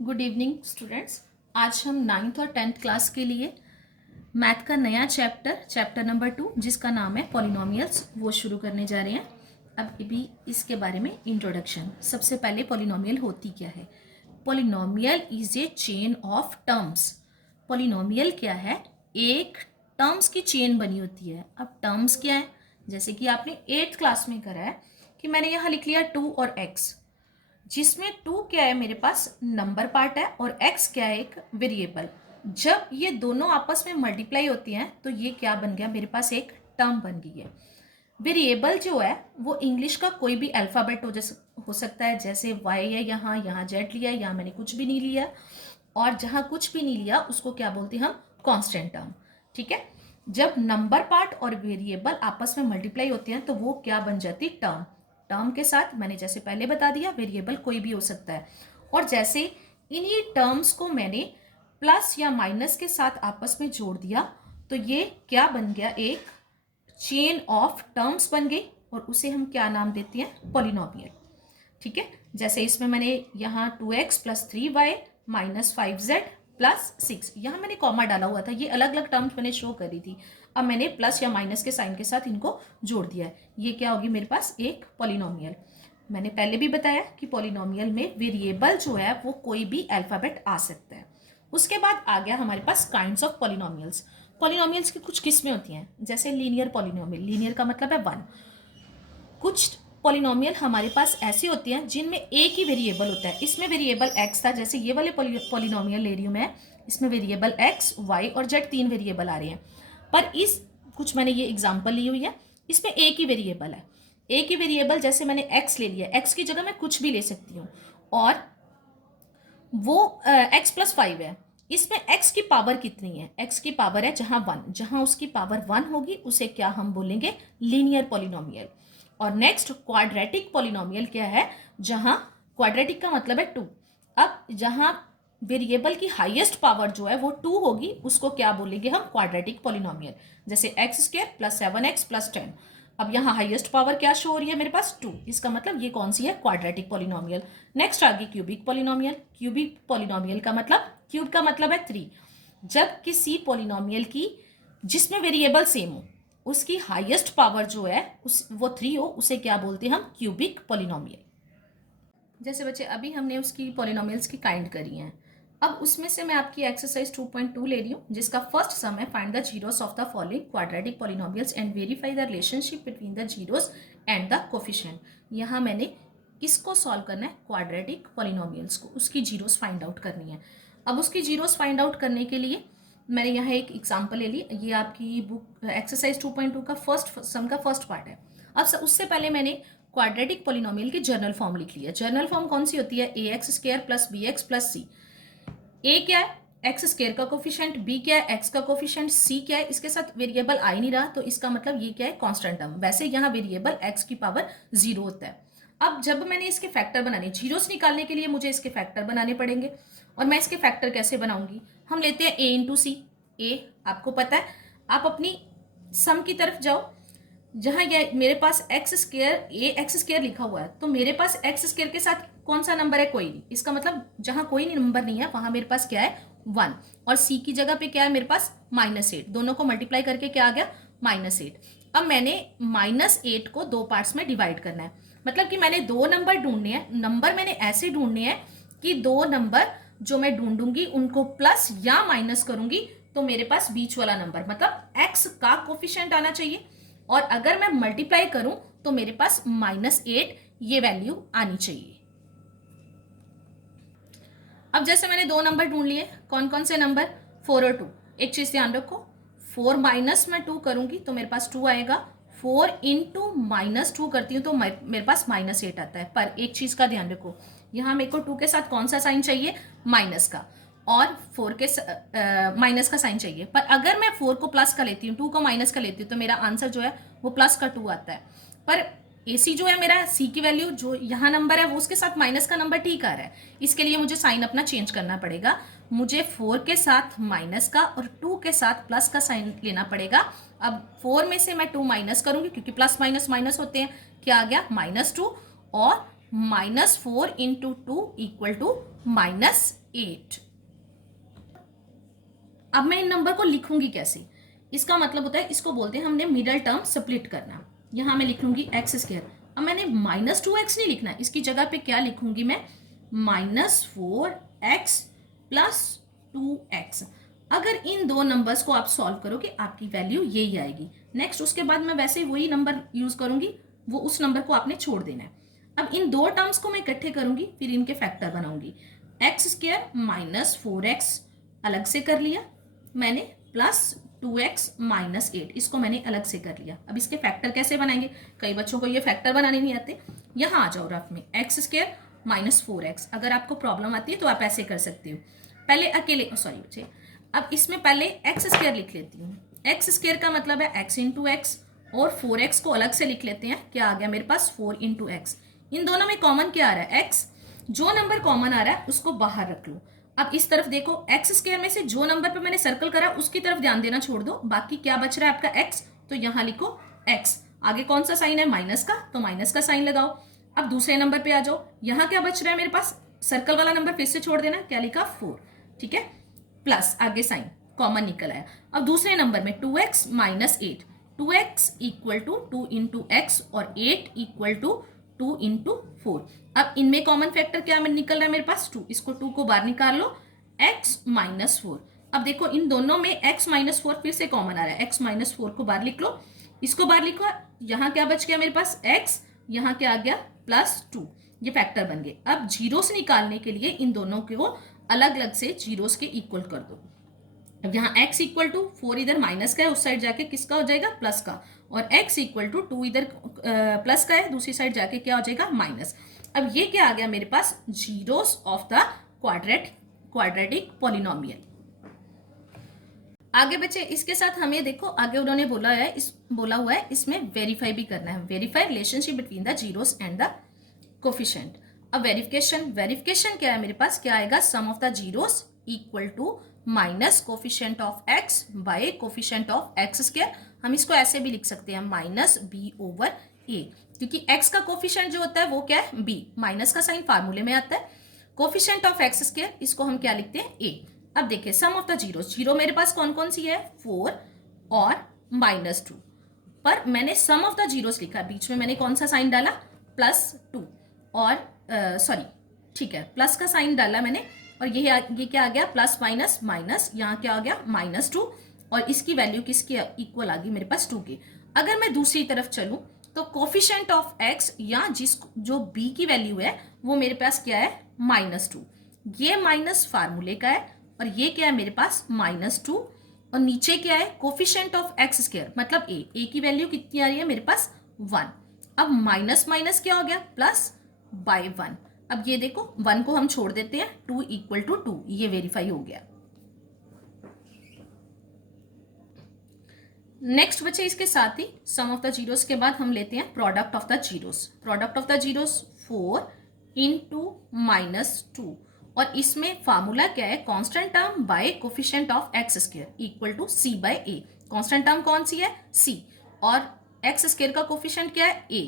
Good evening students. आज हम 9th और 10th क्लास के लिए मैथ का नया चैप्टर नंबर 2 जिसका नाम है पॉलिनोमियल्स वो शुरू करने जा रहे हैं। अब भी इसके बारे में इंट्रोडक्शन। सबसे पहले पॉलिनोमियल होती क्या है? Polynomial is a chain of terms. Polynomial क्या है? एक टर्म्स की चेन बनी होती है। अब टर्म्स क्या है? जैसे कि आपने 8th क्लास में करा है कि मैंने यहाँ लिख लिया 2 और x, जिसमें 2 क्या है मेरे पास नंबर पार्ट है और x क्या है एक वेरिएबल। जब ये दोनों आपस में मल्टीप्लाई होती हैं तो ये क्या बन गया मेरे पास एक टर्म बन गई है। वेरिएबल जो है वो इंग्लिश का कोई भी अल्फ़ाबेट हो सकता है, जैसे y है, यहाँ z लिया, यहाँ मैंने कुछ भी नहीं लिया, और जहाँ कुछ भी नहीं लिया उसको क्या बोलते हैं हम? Constant term. ठीक है। जब नंबर पार्ट और वेरिएबल आपस में मल्टीप्लाई होते हैं तो वो क्या बन जाती? टर्म। टर्म के साथ मैंने जैसे पहले बता दिया वेरिएबल कोई भी हो सकता है, और जैसे इन्हीं टर्म्स को मैंने प्लस या माइनस के साथ आपस में जोड़ दिया तो ये क्या बन गया? एक चेन ऑफ टर्म्स बन गई, और उसे हम क्या नाम देते हैं? पॉलिनोमियल। ठीक है। जैसे इसमें मैंने यहाँ 2x plus 3y minus 5z plus 6, यहाँ मैंने कॉमा डाला हुआ था, ये अलग अलग टर्म्स मैंने शो करी थी। अब मैंने प्लस या माइनस के साइन के साथ इनको जोड़ दिया है। ये क्या होगी मेरे पास? एक पॉलिनोमियल। मैंने पहले भी बताया कि पॉलिनोमियल में वेरिएबल जो है वो कोई भी अल्फ़ाबेट आ सकता है। उसके बाद आ गया हमारे पास काइंड्स ऑफ पॉलिनोमियल्स। पॉलिनोमियल्स की कुछ किस्में होती हैं, जैसे लीनियर पॉलिनोमियल। लीनियर का मतलब है वन। कुछ पॉलिनोमियल हमारे पास ऐसी होती हैं जिनमें एक ही वेरिएबल होता है। इसमें वेरिएबल x था, जैसे ये वाले पॉलिनोमियल ले रही हूँ मैं, इसमें वेरिएबल x, y और z तीन वेरिएबल आ रहे हैं। पर इस कुछ मैंने ये एग्जांपल ली हुई है, इसमें एक ही वेरिएबल है। एक ही वेरिएबल, जैसे मैंने x ले लिया, x की जगह मैं कुछ भी ले सकती हूँ, और वो x प्लस 5 है। इसमें x की पावर कितनी है? x की पावर है जहां 1, जहां उसकी पावर 1 होगी उसे क्या हम बोलेंगे? Linear polynomial. और नेक्स्ट क्वाड्रेटिक पॉलिनोमियल क्या है? जहां क्वाड्रेटिक का मतलब है 2। अब जहां वेरिएबल की हाईएस्ट पावर जो है वो 2 होगी उसको क्या बोलेंगे हम? Quadratic polynomial. जैसे x square plus 7x plus 10। अब यहाँ हाईएस्ट पावर क्या शो हो रही है मेरे पास? 2। इसका मतलब ये कौन सी है? Quadratic polynomial. नेक्स्ट आ गई क्यूबिक पॉलिनोमियल। क्यूबिक पॉलिनोमियल का मतलब, क्यूब का मतलब है 3। जब किसी पॉलिनोमियल की जिसमें वेरिएबल सेम हो उसकी हाईएस्ट पावर जो है वो 3 हो, उसे क्या बोलते हैं हम? Cubic polynomial. जैसे बच्चे अभी हमने उसकी पॉलिनोमियल्स की काइंड करी हैं। अब उसमें से मैं आपकी एक्सरसाइज 2.2 ले रही हूँ, जिसका फर्स्ट सम है find the zeros of the following quadratic polynomials and verify the relationship between the zeros and the coefficient. यहाँ मैंने किसको सॉल्व करना है? क्वाड्रेटिक पॉलिनोमियल्स को, उसकी जीरोस फाइंड आउट करनी है। अब उसकी जीरोस फाइंड आउट करने के लिए मैंने यहाँ एक एग्जाम्पल ले ली। ये आपकी बुक एक्सरसाइज 2.2 का फर्स्ट सम का फर्स्ट पार्ट है। अब उससे पहले मैंने क्वाड्रेटिक पॉलिनोमियल की जर्नल फॉर्म लिख लिया। जर्नल फॉर्म कौन सी होती है? A x square plus b x plus c. A क्या है? एक्स स्क्वायर का कोफिशिएंट, बी क्या है? एक्स का कोफिशिएंट, सी क्या है? इसके साथ वेरिएबल आ ही नहीं रहा तो इसका मतलब ये क्या है? Constant term. वैसे यहाँ वेरिएबल एक्स की पावर 0 होता है। अब जब मैंने इसके फैक्टर बनाने, जीरोस निकालने के लिए मुझे इसके फैक्टर बनाने पड़ेंगे, और मैं इसके फैक्टर कैसे बनाऊंगी? हम लेते हैं ए इंटू सी। ए आपको पता है, आप अपनी सम की तरफ जाओ, जहां ये मेरे पास एक्स स्क्वायर, ए एक्स स्क्वायर लिखा हुआ है तो मेरे पास एक्स स्क्वायर के साथ कौन सा नंबर है? कोई नहीं। इसका मतलब जहां कोई नंबर नहीं है वहां मेरे पास क्या है? 1। और सी की जगह पे क्या है मेरे पास? -8। दोनों को मल्टीप्लाई करके क्या आ गया? -8। अब मैंने -8 को 2 पार्ट्स में डिवाइड करना है, मतलब कि मैंने 2 नंबर ढूंढने हैं। नंबर मैंने ऐसे ढूंढने हैं कि 2 नंबर जो मैं ढूंढूंगी उनको प्लस या माइनस करूंगी तो मेरे पास बीच वाला नंबर मतलब एक्स का कोफिशिएंट आना चाहिए, और अगर मैं मल्टीप्लाई करूं तो मेरे पास -8 ये वैल्यू आनी चाहिए। अब जैसे मैंने 2 नंबर ढूंढ लिए, कौन कौन से नंबर? 4 और 2। एक चीज ध्यान रखो, 4 माइनस मैं 2 करूंगी तो मेरे पास 2 आएगा। 4 इंटू -2 करती हूँ तो मेरे पास -8 आता है। पर एक चीज का ध्यान रखो, यहाँ मेरे को 2 के साथ कौन सा साइन चाहिए? माइनस का, और 4 के माइनस का साइन चाहिए। पर अगर मैं 4 को प्लस का लेती हूँ, 2 को माइनस का लेती हूँ तो मेरा आंसर जो है वो प्लस का 2 आता है। पर AC जो है मेरा, सी की वैल्यू जो यहाँ नंबर है वो उसके साथ माइनस का नंबर ठीक आ रहा है, इसके लिए मुझे साइन अपना चेंज करना पड़ेगा। मुझे 4 के साथ माइनस का और 2 के साथ प्लस का साइन लेना पड़ेगा। अब 4 में से मैं 2 माइनस करूंगी क्योंकि प्लस माइनस माइनस होते हैं, क्या आ गया? -2, और -4 इंटू 2 इक्वल टू -8। अब मैं इन नंबर को लिखूंगी कैसे, इसका मतलब होता है, इसको बोलते हैं हमने मिडल टर्म स्प्लिट करना। यहां मैं लिख लूंगी एक्स स्क्वायर। अब मैंने -2x नहीं लिखना, इसकी जगह पे क्या लिखूंगी मैं, -4x प्लस 2x। अगर इन दो नंबर्स को आप सॉल्व करोगे आपकी वैल्यू यही आएगी। नेक्स्ट उसके बाद मैं वैसे वही नंबर यूज करूंगी, वो उस नंबर को आपने छोड़ देना है। अब इन दो टर्म्स को मैं इकट्ठे करूंगी, फिर इनके फैक्टर बनाऊंगी। एक्स स्क्वायर -4x अलग से कर लिया मैंने, प्लस 2x -8 इसको मैंने अलग से कर लिया। अब इसके फैक्टर कैसे बनाएंगे, कई बच्चों को ये फैक्टर बनाने नहीं आते। यहाँ आ जाओ रफ में, एक्स स्क्वायर -4x। अगर आपको प्रॉब्लम आती है तो आप ऐसे कर सकते हो, पहले अकेले, सॉरी बच्चे, अब इसमें पहले एक्स स्क्वायर लिख लेती हूँ। एक्स स्क्वायर का मतलब है x इंटू एक्स, और 4x को अलग से लिख लेते हैं। क्या आ गया मेरे पास, 4 इंटू एक्स। इन दोनों में कॉमन क्या आ रहा है, x। जो नंबर कॉमन आ रहा है उसको बाहर रख लो। अब इस तरफ देखो, एक्स स्क्वायर में से जो नंबर पे मैंने सर्कल करा उसकी तरफ ध्यान देना छोड़ दो, बाकी क्या बच रहा है आपका x, तो यहां लिखो x। आगे कौन सा साइन है, माइनस का, तो माइनस का साइन लगाओ। अब दूसरे नंबर पे आ जाओ, यहां क्या बच रहा है मेरे पास, सर्कल वाला नंबर फिर से छोड़ देना, क्या लिखा 4, ठीक है, प्लस आगे साइन कॉमन निकल आया। अब दूसरे नंबर में 2x -8, 2x equal to 2 into x और 8 इक्वल टू 2 इंटू 4। अब इनमें कॉमन फैक्टर क्या निकल रहा है मेरे पास, 2। इसको 2 को बाहर निकाल लो, x -4। अब देखो इन दोनों में x -4 फिर से कॉमन आ रहा है, x -4 को बाहर लिख लो, इसको बाहर लिखो। यहाँ क्या बच गया मेरे पास, x, यहाँ क्या आ गया +2, ये फैक्टर बन गए। अब जीरोस निकालने के लिए इन दोनों को अलग अलग से जीरोस के इक्वल कर दो। अब यहाँ x इक्वल टू 4 इधर माइनस का है, उस साइड जाके किसका हो जाएगा, प्लस का, और x इक्वल टू 2 इधर प्लस का है, दूसरी साइड जाके क्या हो जाएगा, माइनस। अब ये क्या आ गया मेरे पास, zeros of the quadratic polynomial. आगे बच्चे इसके साथ हमें देखो, आगे उन्होंने बोला हुआ है इसमें वेरीफाई भी करना है, verify relationship between the zeros and the coefficient. अब वेरिफिकेशन क्या है मेरे पास, क्या आएगा, sum of the zeros equal to minus coefficient of x by coefficient of x square. हम इसको ऐसे भी लिख सकते हैं, -b/a, क्योंकि x का कोफिशिएंट जो होता है वो क्या है, b, माइनस का साइन फार्मूले में आता है। कोफिशिएंट ऑफ एक्स स्क्वायर, इसको हम क्या लिखते हैं, a। अब देखिए सम ऑफ द जीरोस, जीरो मेरे पास कौन कौन सी है, 4 और -2, पर मैंने सम ऑफ द जीरोस लिखा, बीच में मैंने कौन सा साइन डाला, +2, और सॉरी ठीक है, प्लस का साइन डाला मैंने, और ये क्या आ गया, प्लस माइनस माइनस, यहाँ क्या आ गया -2, और इसकी वैल्यू किसके इक्वल आ गई मेरे पास, 2 के। अगर मैं दूसरी तरफ चलूं तो कोफिशिएंट ऑफ x या जो b की वैल्यू है वो मेरे पास क्या है, -2। ये माइनस फार्मूले का है, और ये क्या है मेरे पास, -2, और नीचे क्या है, कोफिशिएंट ऑफ एक्स स्क्वायर मतलब a की वैल्यू कितनी आ रही है मेरे पास, 1। अब माइनस माइनस क्या हो गया, +/1। अब ये देखो 1 को हम छोड़ देते हैं, 2 इक्वल टू 2, ये वेरीफाई हो गया। नेक्स्ट बच्चे इसके साथ ही सम ऑफ द जीरोस के बाद हम लेते हैं product of the zeros. Product of the zeros 4 into -2, और इसमें फार्मूला क्या है, constant term by coefficient of x square equal to c/a। Constant term कौन सी है, c, और एक्स स्क्वायर का कोफिशिएंट क्या है, a।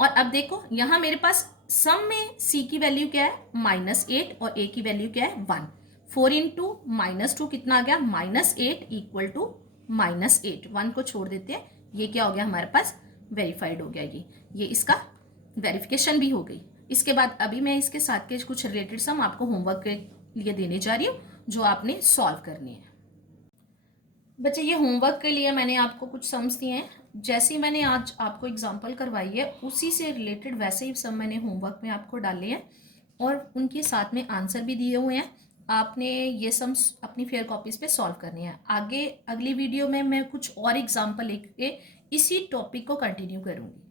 और अब देखो यहाँ मेरे पास सम में c की वैल्यू क्या है, -8, और a की वैल्यू क्या है, 1। 4 इंटू -2 कितना आ गया, -8 इक्वल टू -8। 1 को छोड़ देते हैं, ये क्या हो गया हमारे पास, वेरीफाइड हो गया। ये इसका वेरिफिकेशन भी हो गई। इसके बाद अभी मैं इसके साथ के कुछ रिलेटेड सम आपको होमवर्क के लिए देने जा रही हूँ, जो आपने सॉल्व करनी है। बच्चे ये होमवर्क के लिए मैंने आपको कुछ सम्स दिए हैं, जैसे ही मैंने आज आपको एग्जांपल करवाई है उसी से रिलेटेड वैसे ही सम मैंने होमवर्क में आपको डाले हैं, और उनके साथ में आंसर भी दिए हुए हैं। आपने ये सम्स अपनी फेयर कॉपीज़ पे सॉल्व करनी है। आगे अगली वीडियो में मैं कुछ और एग्जांपल लेके इसी टॉपिक को कंटिन्यू करूँगी।